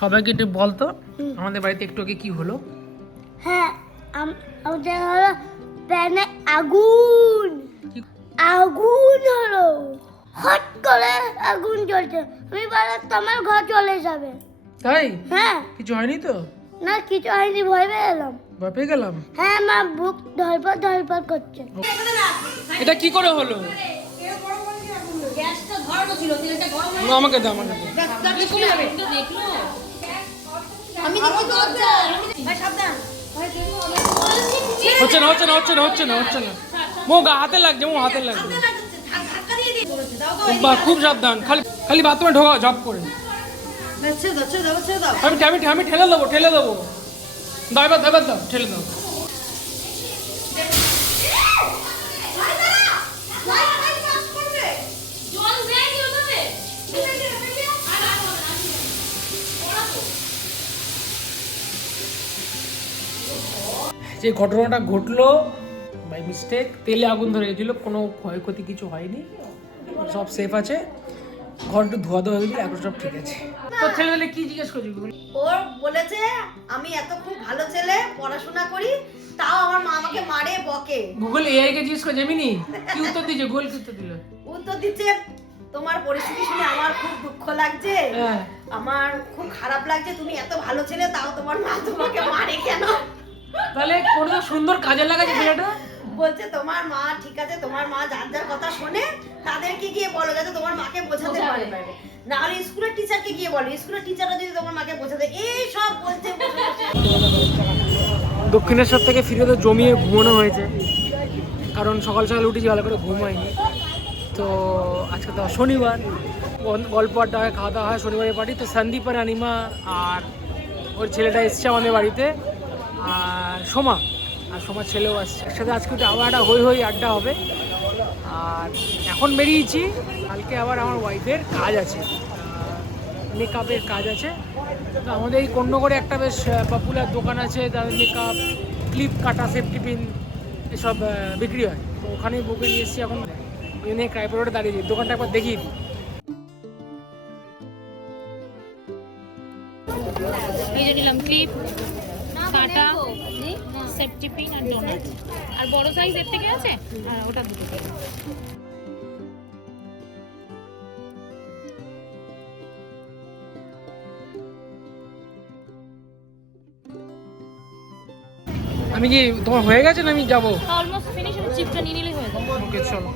সবাইকে একটু বলতো আমাদের বাড়িতে একটু আগে কি হলো? হ্যাঁ, আমাদের হলো প্যানে আগুন আগুন হলো, হট করে আগুন জ্বলছে। আমি বললাম তোমার ঘর চলে যাবে। তাই? হ্যাঁ। কিছু হয়নি তো? না, কিছু হয়নি, ভয় পেয়ে গেলাম। ভয় পেয়ে গেলাম। হ্যাঁ, মা বুক ধরপড় ধরপড় করছে। এটা কি করে হলো? গ্যাসটা ধরানো ছিল, তেলটা গরম হয়ে আমাকে দাও, আমাকে দাও। দেখলো আমি দেখি দরজা ভাই সাবধান হচ্ছে না, হচ্ছে না, হচ্ছে না, হচ্ছে না, হচ্ছে না। মো হাতে লাগছে, মো হাতে লাগছে। ধাক্কা দিয়ে দিয়ে দাও দাও বাহ, খুব সাবধান। খালি খালি বাথরুমে ঢোকাও ঝপ করে। ছেড়ে দাও ছেড়ে দাও ছেড়ে দাও আমি ঠেলে দেবো, ঠেলে দেবো। দাও এবার, এবার দাও, ঠেলে দাও। যে ঘটনাটা ঘটলো বাই মিস্টেক, তেলে আগুন ধরে গেছিল, কোনো ক্ষয়ক্ষতি কিছু হয়নি, সব সেফ আছে। ঘর একটু ধোয়া ধোয়া হয়েছিল, এখন সব ঠিক আছে। তো ছেলেবেলে কি জিজ্ঞেস করছি? ওর বলেছে আমি এত খুব ভালো ছেলে, পড়াশোনা করি, তাও আমার মা আমাকে মারে বকে। গুগল এআই কে জিজ্ঞেস করে জেমিনি কি উত্তর দিয়েছে? গুগল কি উত্তর দিল? উত্তর দিচ্ছে তোমার পরিস্থিতি শুনে আমার খুব দুঃখ লাগছে, হ্যাঁ। আমার খুব খারাপ লাগছে, তুমি এত ভালো ছেলে তাও তোমার মা তোমাকে মারে কেন? তাহলে কোনো সুন্দর কাজে লাগাচ্ছে ছেলেটা। বলছে তোমার মা ঠিক আছে, তোমার মা যার যার কথা শোনে তাদেরকে গিয়ে বলো যাতে তোমার মাকে বোঝাতে পারে, না হলে স্কুলের টিচারকে গিয়ে বলো, স্কুলের টিচাররা যদি তোমার মাকে বোঝাতে, এই সব বলছে। দক্ষিণেশ্বর থেকে ফিরে তো জমিয়ে ঘুমানো হয়েছে, কারণ সকাল সকাল উঠেছি, ভালো করে ঘুম হয়নি। তো আজকে তো শনিবার, গল্প আড্ডা হয়, খাওয়া দাওয়া হয়, শনিবারের পার্টি। তো সন্দীপ আর রানিমা আর ওর ছেলেটা এসছে আমাদের বাড়িতে, আর সোমা ছেলেও আসছে একসাথে। আজকে তো আবার একটা হই আড্ডা হবে। আর এখন বেরিয়েছি, কালকে আবার আমার ওয়াইফের কাজ আছে, মেকআপের কাজ আছে। তো আমাদের এই কন্যগড়ে একটা বেশ পপুলার দোকান আছে, তাদের মেকআপ, ক্লিপ কাটা, সেফটি পিন এসব বিক্রি হয়। তো ওখানেই বুকে নিয়ে এসেছি, এখন এনে ক্রাইপো রোডে দাঁড়িয়েছি। দোকানটা একবার দেখিয়ে দিই। এই যে নিলাম ক্লিপ, কাটা, সেফটি পিন আর ডোনাট। আর বড় সাইজ এর থেকে আছে, ওটা দুটো দিন। আমি কি তোমার হয়ে গেছে না আমি যাবো? অলমোস্ট ফিনিশ, আমি চিপটা নিয়ে নিলেই হয়ে যাবে। ওকে চলো।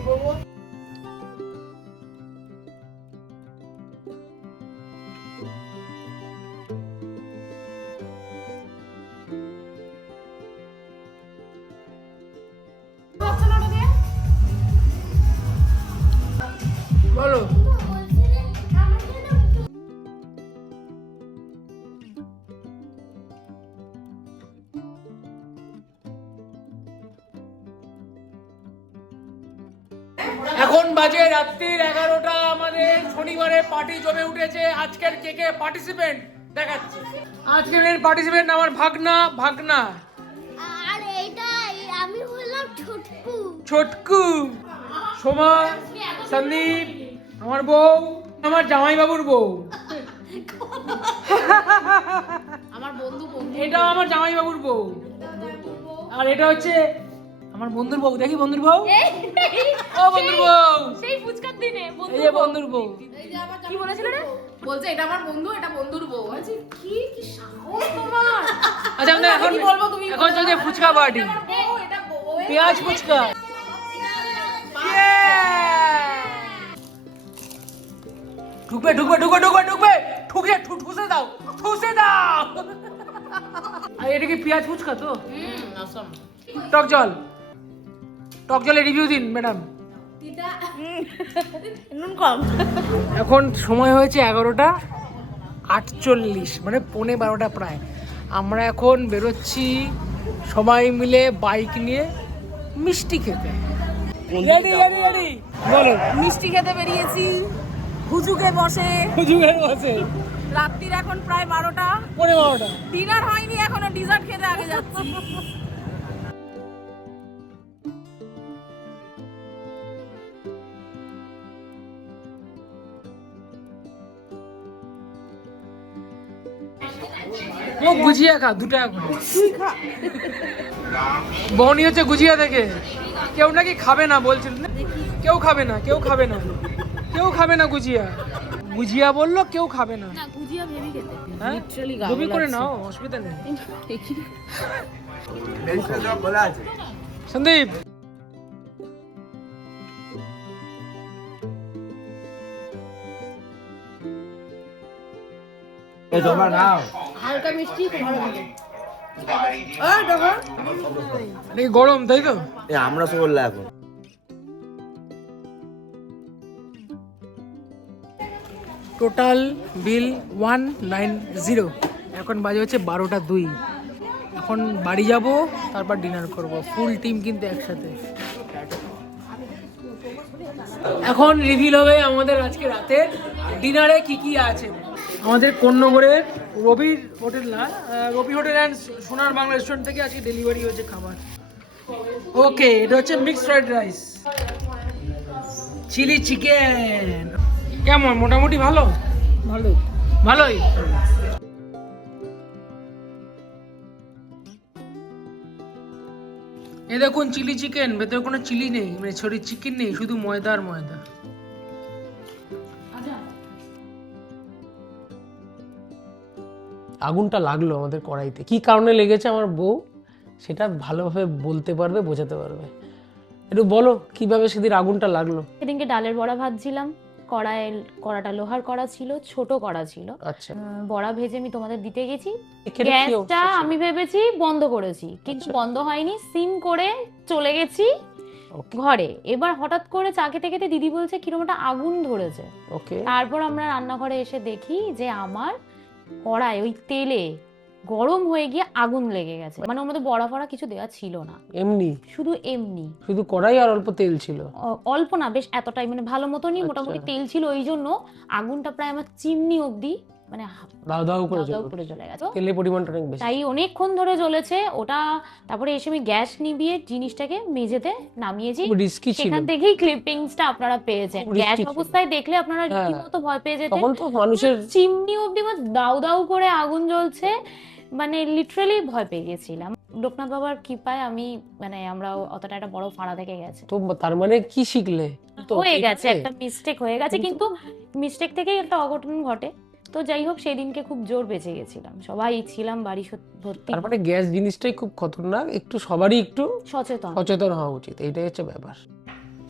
বলো। এখন বাজে রাত্রির 11টা। আমাদের শনিবারে পার্টি জমে উঠেছে। আজকের কেকে পার্টিসিপেন্ট দেখাচ্ছে। আজকের পার্টিসিপেন্ট আমার ভাগনা আর এইটা আমি হলাম ছোটকু, সোমা, সন্দীপ, আমার বউ, আমার জামাইবাবুর বউ, আমার বন্ধু এটা আমার জামাইবাবুর বউ, আর এটা হচ্ছে আমার বন্ধুর বউ। দেখি বন্ধুর বউ, ও বন্ধুর বউ, সেই ফুচকার দিনে এই যে বন্ধুর বউ। কি বলেছিল রে? বলছে এটা আমার বন্ধু, এটা বন্ধুর বউ। আচ্ছা কি কি সাহস তোমার! আচ্ছা আমরা এখন এখন চলছে ফুচকা পার্টি, এটা বউ। পেঁয়াজ ফুচকা। ঢুকবে ঢুকবে ঢুকবে ঢুকবে ঢুকবে ঠুকে ঠুসে দাও, ঠুসে দাও। আর এটা কি পেঁয়াজ ফুচকা তো? আসাম। টক জলের রিভিউ দিন ম্যাডাম। নুন কম। এখন সময় হয়েছে 11:48, মানে 11:45 প্রায়। আমরা এখন বেরোচ্ছি সবাই মিলে বাইক নিয়ে মিষ্টি খেতে। রেডি রেডি রেডি বলো। মিষ্টি খেতে বেরিয়েছি হুজুগে বসে। রাত্রির এখন প্রায় 12টা, 12:15। ডিনার হয়নি এখনো, ডিজার্ট খেতে আগে যাচ্ছি। ও গুজিয়া খা 2 টাকা করে। বনি হচ্ছে গুজিয়া থেকে, কেউ নাকি খাবে না বলছিল না, কেউ খাবে না, কেউ খাবে না, কেউ খাবে না গুজিয়া। গুজিয়া বললো কেউ খাবে না। না গুজিয়া ভেবি খেতে হ্যাঁ লিটারালি তুমি করে নাও, অসুবিধা নেই। সন্দীপ হালকা মিষ্টি খুব ভালো লাগে। নাকি গরম তাই তো? আমরা সব বললে এখন টোটাল বিল 190। এখন বাজে হচ্ছে 12টা 2। এখন বাড়ি যাব, তারপর ডিনার করব, ফুল টিম কিন্তু একসাথে। এখন রিভিল হবে আমাদের আজকে রাতের ডিনারে কি কি আছে। আমাদের কোন্নগরের রবির হোটেল না, রবি হোটেল অ্যান্ড সোনার বাংলা রেস্টুরেন্ট থেকে আজকে ডেলিভারি হচ্ছে খাবার। ওকে, এটা হচ্ছে mixed fried rice, chilli chicken. কেমন, মোটামুটি ভালো? ভালোই। এই দেখুন চিলি চিকেন, ভেতরে কোনো চিলি নেই, মানে সরি চিকেন নেই, শুধু ময়দা আর ময়দা। আগুনটা লাগলো আমাদের কড়াইতে, কি কারণে লেগেছে আমার বউ সেটা ভালোভাবে বলতে পারবে, বোঝাতে পারবে। একটু বলো কিভাবে সেদিন আগুনটা লাগলো। সেদিনকে ডালের বড়া ভাজছিলাম, কড়াটা লোহার কড়া ছিল, ছোট কড়া ছিল। আচ্ছা, বড়া ভেজে আমি তোমাদের দিতে গেছি, এখানে কি অবস্থা গ্যাসটা ছিল? আমি ভেবেছি বন্ধ করেছি, কিন্তু আচ্ছা। বন্ধ হয়নি, সিম করে চলে গেছি Okay. ঘরে। এবার হঠাৎ করে চা খেতে খেতে দিদি বলছে কিরকম একটা আগুন ধরেছে। ওকে, তারপর আমরা রান্নাঘরে এসে দেখি যে আমার কড়াই ওই তেলে গরম হয়ে গিয়ে আগুন লেগে গেছে। মানে ওর মধ্যে বড়া ফড়া কিছু দেওয়া ছিল না, এমনি শুধু এমনি শুধু কড়াই আর অল্প তেল ছিল। অল্প না, বেশ এতটাই, মানে ভালো মতনই আচ্ছা। মোটামুটি তেল ছিল, ওই জন্য আগুনটা প্রায় আমার চিমনি অবধি মানে দাও দাও করে দাউ দাউ জ্বলবে। করে চলে গেছে। তেলের পরিমাণটা অনেক বেশি। তাই অনেকক্ষণ ধরে জ্বলেছে ওটা। তারপরে এসে আমি গ্যাস নিভিয়ে জিনিসটাকে মেঝেতে নামিয়েছি। রিস্কি ছিল সেখান থেকেই ক্লিপিংসটা আপনারা পেয়েছেন। খুব risky গ্যাস ছিল। অবস্থায় দেখলে আপনারা হ্যাঁ। রীতিমতো ভয় পেয়ে যেতেন। তখন তো মানুষের চিমনি অবধি আমার দাউ দাউ করে আগুন জ্বলছে, মানে লিটারালি ভয় পেয়ে গেছিলাম। লোকনাথ বাবার কৃপায় আমি মানে আমরা অতটা একটা বড় ফাড়া থেকে গেছে। তো তার মানে কি শিখলে? তো হয়ে গেছে, এইটাতে? একটা মিস্টেক হয়ে গেছে, কিন্তু মিস্টেক থেকেই একটা অঘটন ঘটে। তো যাই হোক, সেই দিনকে খুব জোর বেঁচে গেছিলাম, সবাই ছিলাম বাড়ি ভর্তি, তার মানে গ্যাস জিনিসটাই খুব খতরনাক, একটু সবারই একটু সচেতন। সচেতন হওয়া উচিত, এইটাই হচ্ছে ব্যাপার।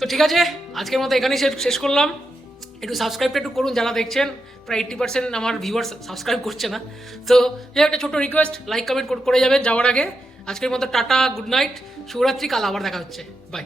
তো ঠিক আছে, আজকের মতো এখানেই শেষ করলাম। একটু সাবস্ক্রাইবটা একটু করুন যারা দেখছেন, প্রায় 80% আমার ভিউয়ার্স সাবস্ক্রাইব করছে না। তো এই একটা ছোট রিকোয়েস্ট, লাইক কমেন্ট করে যাবেন যাওয়ার আগে। আজকের মতো টাটা, গুড নাইট, শুভরাত্রি, কাল আবার দেখা হচ্ছে, বাই।